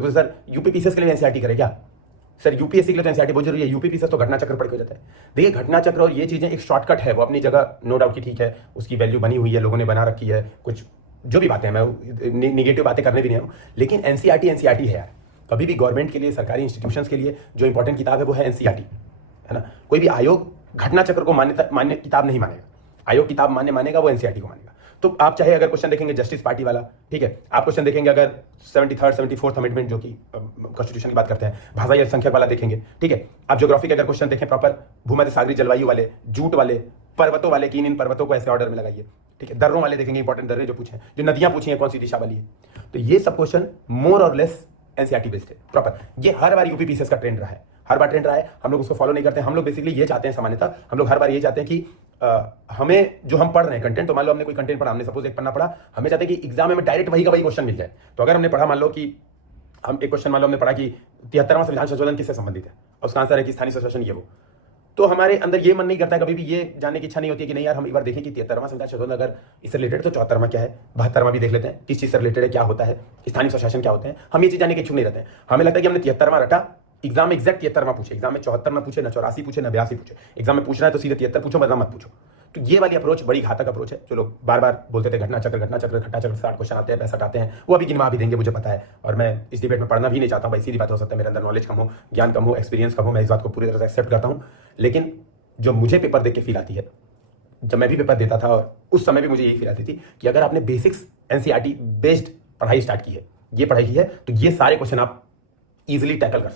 तो sir UPPCS के लिए एनसीईआरटी करे क्या? सर यूपीएससी के लिए तो एनसीईआरटी बहुत जरूरी है, यूपीपीसीएस तो घटना चक्र पढ़ के हो जाता है। देखिए घटना चक्र और ये चीजें एक शॉर्टकट है, वो अपनी जगह नो डाउट की ठीक है, उसकी वैल्यू बनी हुई है, लोगों ने बना रखी है, कुछ जो भी बातें हैं, मैं निगेटिव बातें करने भी नहीं हूँ, लेकिन एनसीईआरटी एनसीईआरटी है यार। कभी भी गवर्नमेंट के लिए, सरकारी इंस्टीट्यूशंस के लिए जो इंपॉर्टेंट किताब है वो है एनसीईआरटी, है ना। कोई भी आयोग घटना चक्र को मान्य किताब नहीं मानेगा, आयोग किताब मानेगा वो एनसीईआरटी को मानेगा। तो आप चाहे अगर क्वेश्चन देखेंगे जस्टिस पार्टी वाला, ठीक है, आप क्वेश्चन देखेंगे अगर 73rd 74th अमेंडमेंट जो कि कॉन्स्टिट्यूशन की बात करते हैं, भाषा अल्पसंख्यक वाला देखेंगे, ठीक है। आप ज्योग्राफी के अगर क्वेश्चन देखें प्रॉपर, भूमध्य सागरीय जलवायु वाले, जूट वाले, पर्वतों वाले, कि इन पर्वतों को ऐसे ऑर्डर में लगाइए, ठीक है। दर्रों वाले देखेंगे, इंपॉर्टेंट दर्रे जो पूछे, जो नदियां पूछी हैं कौन सी दिशा वाली है, तो ये सब क्वेश्चन मोर और लेस एनसीईआरटी बेस्ड है प्रॉपर। ये हर बार यूपीपीसीएस का ट्रेंड रहा है, हर बार ट्रेंड रहा है, हम लोग उसको फॉलो नहीं करते। हम लोग बेसिकली ये चाहते हैं, सामान्यतः हम लोग हर बार ये चाहते हैं कि हमें जो हम पढ़ रहे हैं कंटेंट, तो मान लो हमने कोई कंटेंट पढ़ा, हमने सपोज एक पन्ना पढ़ा, हमें चाहते हैं कि एग्जाम में डायरेक्ट वही का वही क्वेश्चन मिल जाए। तो अगर हमने पढ़ा, मान लो कि हम एक क्वेश्चन मान लो हमने पढ़ा कि 73वां संविधान संशोधन किससे संबंधित है, और उसका आंसर है कि स्थानीय स्वशासन ये वो, तो हमारे अंदर ये मन नहीं करता है, कभी भी ये जानने की इच्छा नहीं होती है कि नहीं यार हम एक बार देखें कि 73वां संविधान संशोधन अगर इससे रिलेटेड, तो 74वां क्या है, 72वां भी देख लेते हैं किस चीज से रिलेटेड है, क्या होता है, स्थानीय स्वशासन क्या होते हैं। हम ये चीज जानने के इच्छुक नहीं रहते हैं। हमें लगता है कि हमने 73वां रटा, एग्जाम में एग्जैक्ट 73वां पूछे, एग्जाम में 74 ना पूछे, ना 84 पूछे, ना 82 पूछे, एग्जाम में पूछना है तो सीधे 73 पूछो, वरना मत पूछो। तो ये वाली अप्रोच बड़ी घातक अप्रोच है, जो लोग बार बार बोलते थे घटना चक्र 60 क्वेश्चन आते हैं, 65 आते हैं, वो अभी गिनवा भी देंगे, मुझे पता है। और मैं इस डिबेट में पढ़ना भी नहीं चाहता हूँ भाई, सीधी बात हो सकता है मेरे अंदर नॉलेज कम हो, ज्ञान कम हो, एक्सपीरियंस कम हो, मैं इस बात को पूरी तरह से एक्सेप्ट करता हूँ। लेकिन जो मुझे पेपर देख के फील आती है, जब मैं भी पेपर देता था और उस समय भी मुझे यही फील आती थी कि अगर आपने बेसिक्स एनसीईआरटी बेस्ड पढ़ाई स्टार्ट की है, ये पढ़ाई की है, तो ये सारे क्वेश्चन आप इजीली टैकल कर सकते हैं।